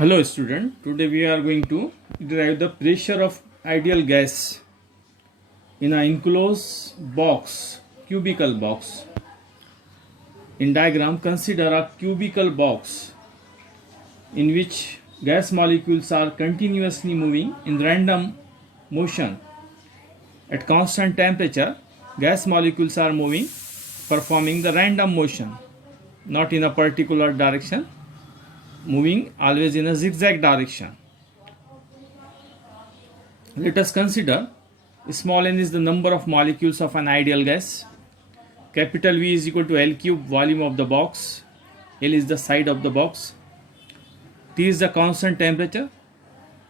Hello student, today we are going to derive the pressure of ideal gas in an enclosed box, cubical box. In diagram, consider a cubical box in which gas molecules are continuously moving in random motion. At constant temperature, gas molecules are moving, performing the random motion, not in a particular direction, moving always in a zigzag direction. Let us consider small n is the number of molecules of an ideal gas. Capital V is equal to L cube volume of the box. L is the side of the box. T is the constant temperature.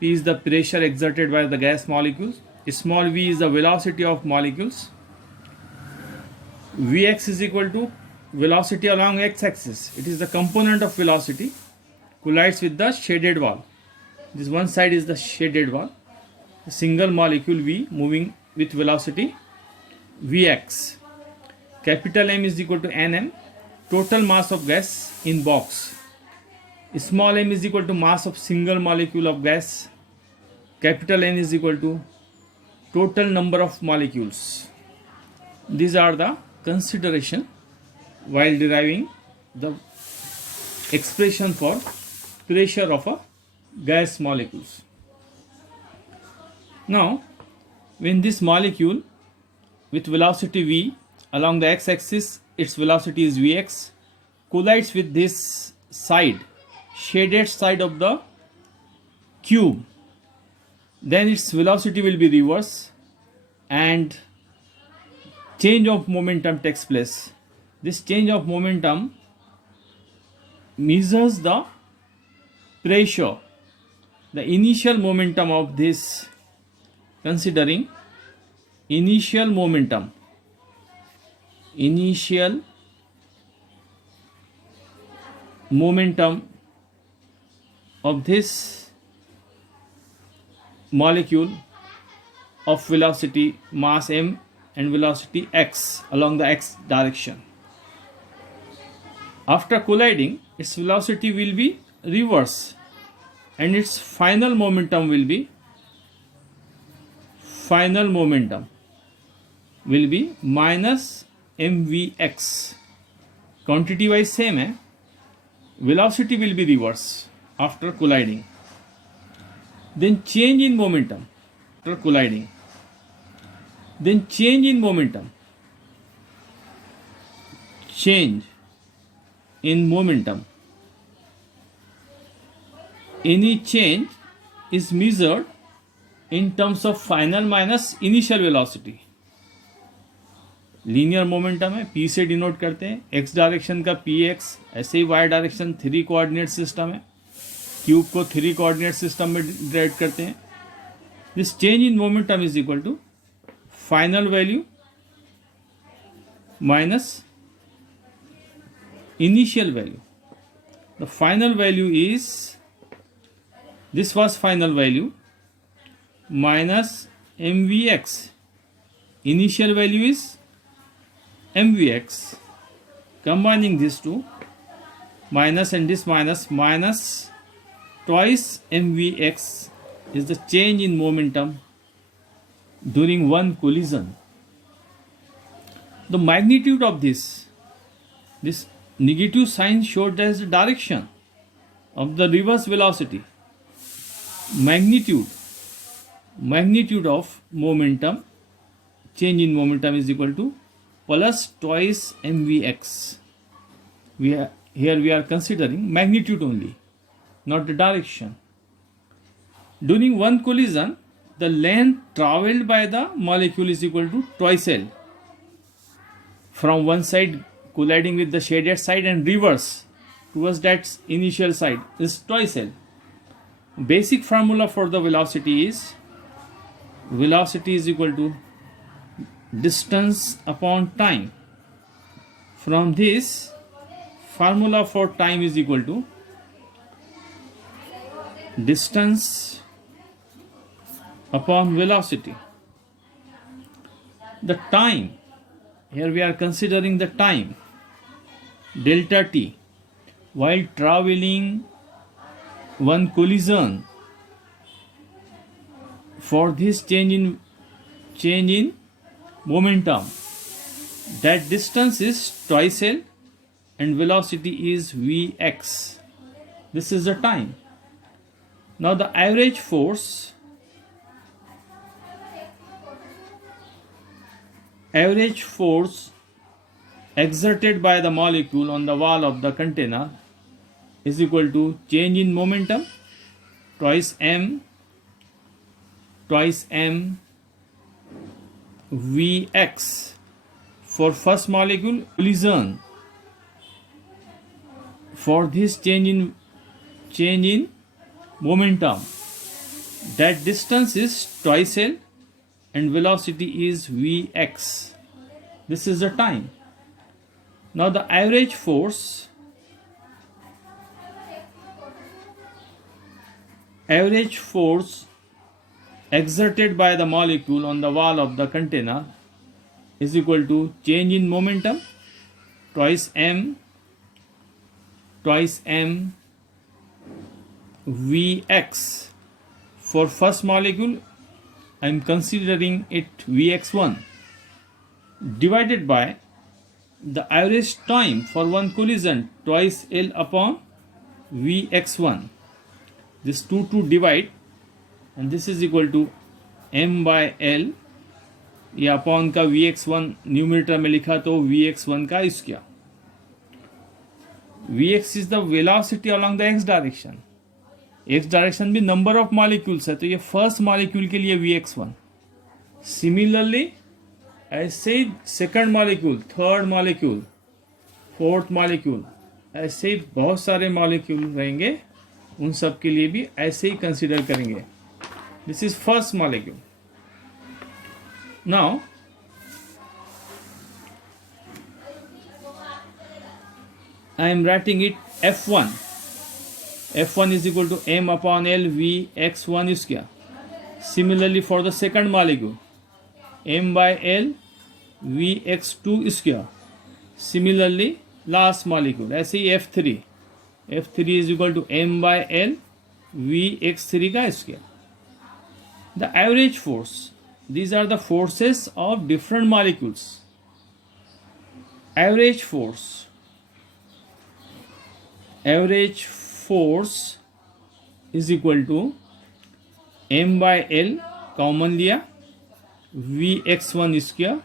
P is the pressure exerted by the gas molecules. Small v is the velocity of molecules. Vx is equal to velocity along x-axis. It is the component of velocity collides with the shaded wall. This one side is the shaded wall. A single molecule V moving with velocity Vx. Capital M is equal to Nm, total mass of gas in box. Small m is equal to mass of single molecule of gas. Capital N is equal to total number of molecules. These are the consideration while deriving the expression for pressure of a gas molecules. Now, when this molecule with velocity v along the x-axis, its velocity is vx, collides with this side, shaded side of the cube, then its velocity will be reverse and change of momentum takes place. This change of momentum measures the pressure, the initial momentum of this, considering initial momentum of this molecule of velocity mass m and velocity x along the x direction. After colliding, its velocity will be reverse and its final momentum will be minus mvx. Quantity wise same hai, velocity will be reverse after colliding. Then change in momentum after colliding. Then change in momentum. Any change is measured in terms of final minus initial velocity. Linear momentum है, P से denote करते हैं, X direction का P X, ऐसे ही Y direction 3 coordinate system है, cube को 3 coordinate system में डिवाइड करते हैं. This change in momentum is equal to final value minus initial value. The final value is, this was final value, minus mvx. Initial value is mvx. Combining these two, minus and this minus twice mvx is the change in momentum during one collision. The magnitude of this negative sign showed as the direction of the reverse velocity. Magnitude of momentum, change in momentum is equal to plus twice mvx. Here we are considering magnitude only, not the direction. During one collision, the length traveled by the molecule is equal to twice L. From one side colliding with the shaded side and reverse towards that initial side is twice L. Basic formula for the velocity is equal to distance upon time. From this, formula for time is equal to distance upon velocity. The time, here we are considering the time, delta t, while traveling one collision. For this change in momentum, that distance is twice L and velocity is Vx. This is the time. Now the average force exerted by the molecule on the wall of the container is equal to change in momentum twice m Vx. For first molecule collision, for this change in momentum, that distance is twice L and velocity is Vx. This is the time. Now the average force exerted by the molecule on the wall of the container is equal to change in momentum twice m Vx. For first molecule, I am considering it Vx1 divided by the average time for one collision twice L upon Vx1. This 2 divide and this is equal to m by L. ये upon का Vx1 numerator में लिखा तो Vx1 का square. Vx is the velocity along the x direction. x direction में number of molecules है तो ये फर्स्ट मॉलिक्यूल के लिए Vx1. सिमिलरली ऐसे ही second molecule, third molecule, fourth molecule, ऐसे ही बहुत सारे मॉलिक्यूल रहेंगे, उन सब के लिए भी ऐसे ही कंसीडर करेंगे. This is first molecule. Now, I am writing it F1. F1 is equal to m upon L Vx1 square. Similarly, for the second molecule, m by L Vx2 square. Similarly, last molecule, ऐसे ही F3. F3 is equal to m by L Vx3 का square. The average force. These are the forces of different molecules. Average force is equal to m by L common लिया Vx1 square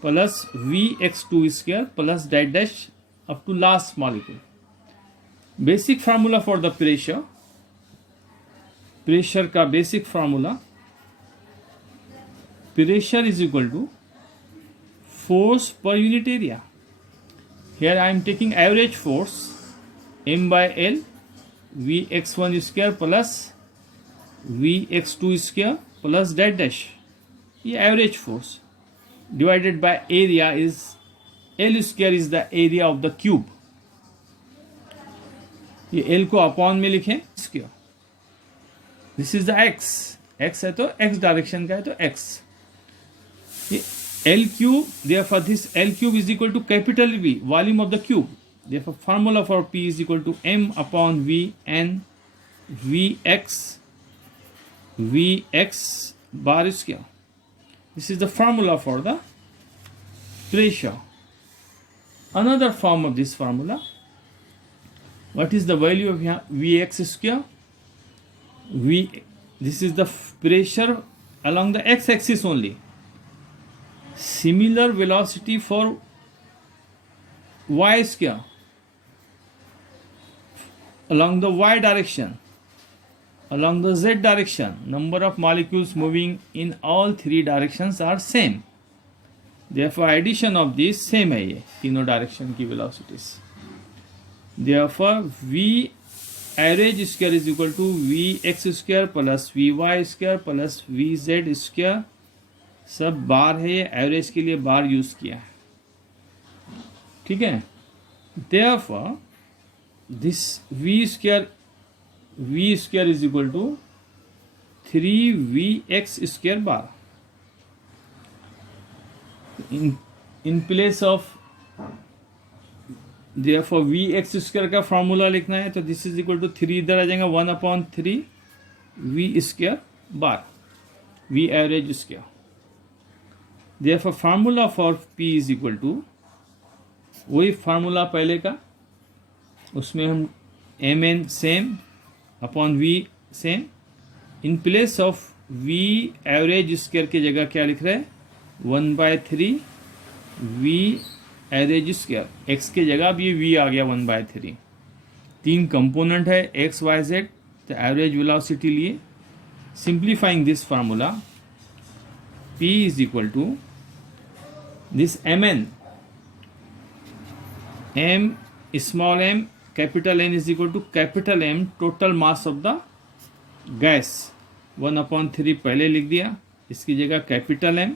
plus Vx2 square plus dash up to last molecule. Basic formula for the pressure का basic formula. Pressure is equal to force per unit area. Here I am taking average force m by L Vx1 square plus Vx2 square plus dash. ये average force divided by area is L square is the area of the cube. ये L को upon में लिखें square. This is the x. x है तो x direction का है तो x. L cube, therefore this L cube is equal to capital V, volume of the cube. Therefore formula for P is equal to m upon V n Vx bar square. This is the formula for the pressure. Another form of this formula, what is the value of Vx square? This is the pressure along the x-axis only. Similar velocity for y square along the y direction, along the z direction. Number of molecules moving in all three directions are same. Therefore addition of these same है ये तीनों direction की velocities. Therefore V average square is equal to Vx square plus Vy square plus Vz square. सब बार है, ये average के लिए बार use किया है. ठीक है. Therefore this V square is equal to 3Vx square bar. In place of therefore V X square का फॉर्मूला लिखना है तो दिस इज इक्वल टू 3 इधर आ जाएगा 1/3 V square bar V average square. therefore formula for P is equal to वही formula पहले का, उसमें हम M N same upon V same. In place of V average square की जगह क्या लिख रहे हैं 1/3 वी एवरेज स्क्वायर. एक्स की जगह भी वी आ गया 1/3. 3 कंपोनेंट है एक्स वाई जेड, तो एवरेज वेलोसिटी लिए. Simplifying this formula P is equal to this mn, m small m capital N is equal to capital M total mass of the gas. 1/3 पहले लिख दिया, इसकी जगह capital M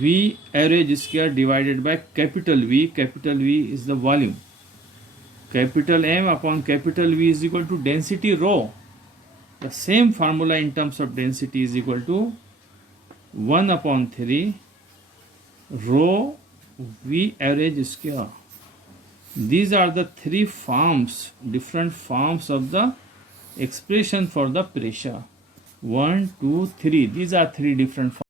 V average square divided by capital V. Capital V is the volume. Capital M upon capital V is equal to density rho. The same formula in terms of density is equal to 1/3 rho V average square. These are the 3 forms, different forms of the expression for the pressure. 1, 2, 3. These are 3 different forms.